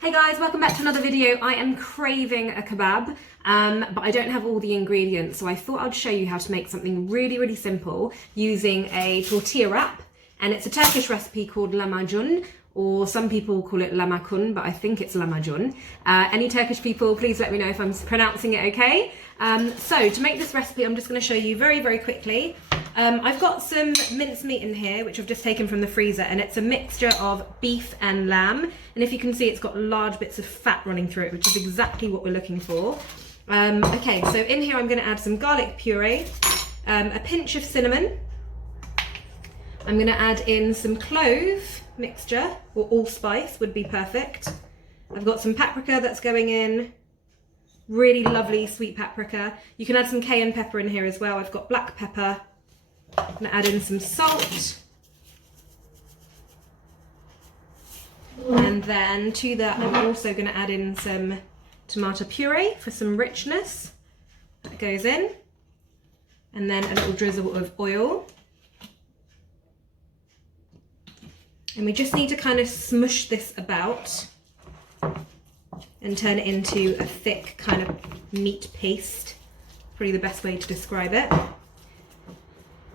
Hey guys, welcome back to another video. I am craving a kebab, but I don't have all the ingredients, so I thought I'd show you how to make something really simple using a tortilla wrap. And it's a Turkish recipe called Lahmacun, or some people call it Lahmacun, but I think it's Lahmacun. Any Turkish people, please let me know if I'm pronouncing it okay. So to make this recipe, I'm just going to show you very quickly. I've got some minced meat in here, which I've just taken from the freezer, and it's a mixture of beef and lamb. And if you can see, it's got large bits of fat running through it, which is exactly what we're looking for. Okay, so in here I'm going to add some garlic puree, a pinch of cinnamon. I'm going to add in some clove mixture, or allspice would be perfect. I've got some paprika that's going in, really lovely sweet paprika. You can add some cayenne pepper in here as well. I've got black pepper. I'm going to add in some salt. And then to that I'm also going to add in some tomato puree for some richness. That goes in. And then a little drizzle of oil. And we just need to kind of smush this about and turn it into a thick kind of meat paste. Probably the best way to describe it.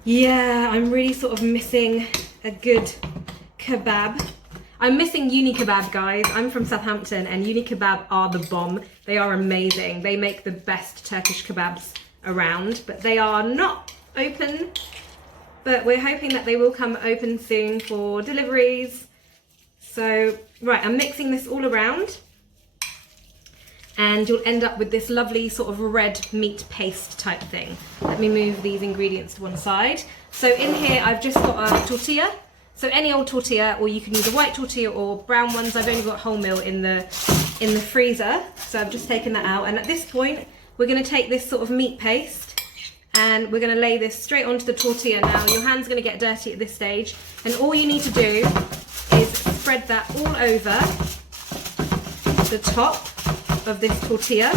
Yeah, I'm really sort of missing a good kebab. I'm missing Uni Kebab, guys. I'm from Southampton and Uni Kebab are the bomb. They are amazing. They make the best Turkish kebabs around, but they are not open. But we're hoping that they will come open soon for deliveries. So, right, I'm mixing this all around. And you'll end up with this lovely sort of red meat paste type thing. Let me move these ingredients to one side. So in here I've just got a tortilla. So any old tortilla, or you can use a white tortilla or brown ones. I've only got wholemeal in the freezer. So I've just taken that out. And at this point, we're gonna take this sort of meat paste and we're gonna lay this straight onto the tortilla. Now your hand's gonna get dirty at this stage. And all you need to do is spread that all over the top of this tortilla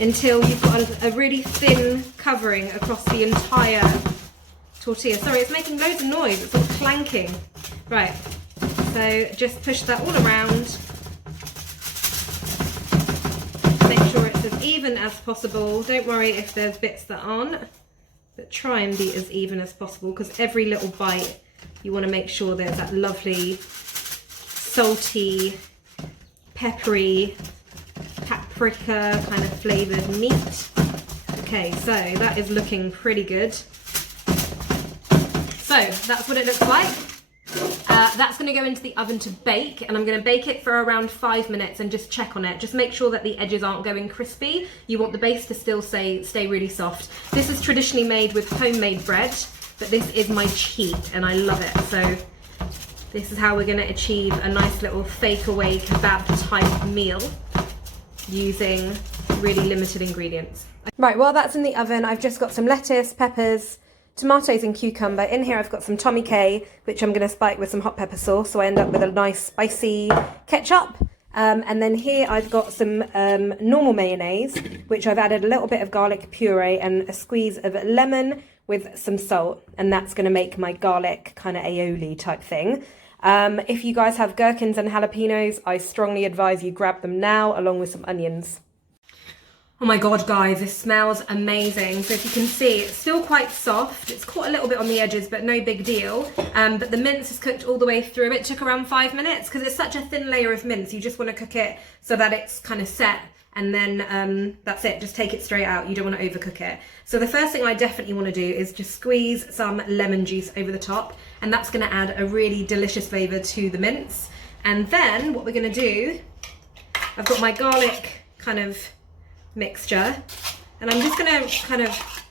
until you've got a really thin covering across the entire tortilla. Sorry, it's making loads of noise, it's all clanking. Right, so just push that all around. Make sure it's as even as possible. Don't worry if there's bits that aren't, but try and be as even as possible, because every little bite you want to make sure there's that lovely salty, peppery, paprika kind of flavoured meat. Okay, so that is looking pretty good. So that's what it looks like. That's going to go into the oven to bake, and I'm going to bake it for around 5 minutes and just check on it. Just make sure that the edges aren't going crispy. You want the base to still stay really soft. This is traditionally made with homemade bread, but this is my cheat and I love it. So this is how we're going to achieve a nice little fake away kebab type meal using really limited ingredients. Right, while that's in the oven, I've just got some lettuce, peppers, tomatoes and cucumber. In here I've got some Tommy K, which I'm going to spike with some hot pepper sauce, so I end up with a nice spicy ketchup. And then here I've got some normal mayonnaise, which I've added a little bit of garlic puree and a squeeze of lemon with some salt, and that's going to make my garlic kind of aioli type thing. If you guys have gherkins and jalapenos, I strongly advise you grab them now along with some onions. Oh my god, guys, this smells amazing. So if you can see, it's still quite soft. It's caught a little bit on the edges, but no big deal. But the mince is cooked all the way through. It took around 5 minutes because it's such a thin layer of mince. You just want to cook it so that it's kind of set, and then that's it. Just take it straight out. You don't want to overcook it. So the first thing I definitely want to do is just squeeze some lemon juice over the top, and that's going to add a really delicious flavour to the mince. And then what we're going to do, I've got my garlic kind of mixture, and I'm just going to kind of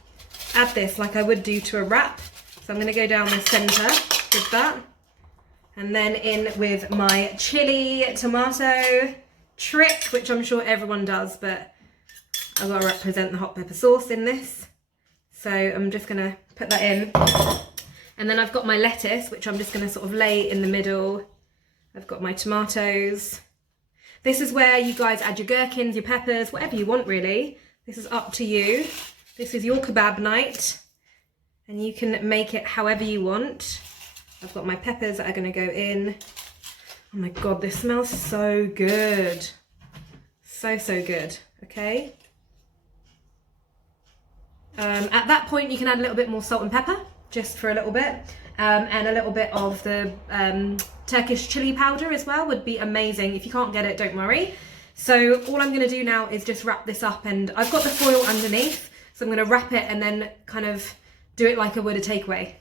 add this like I would do to a wrap. So I'm going to go down the centre with that, and then in with my chili tomato trick, which I'm sure everyone does, but I've got to represent the hot pepper sauce in this. So I'm just going to put that in, and then I've got my lettuce, which I'm just going to sort of lay in the middle. I've got my tomatoes. This is where you guys add your gherkins, your peppers, whatever you want really. This is up to you. This is your kebab night, and you can make it however you want. I've got my peppers that are going to go in. Oh my God, this smells so good. So good, okay? At that point, you can add a little bit more salt and pepper, just for a little bit. And a little bit of the Turkish chili powder as well would be amazing. If you can't get it, don't worry. So all I'm gonna do now is just wrap this up, and I've got the foil underneath, so I'm gonna wrap it and then kind of do it like I would a takeaway.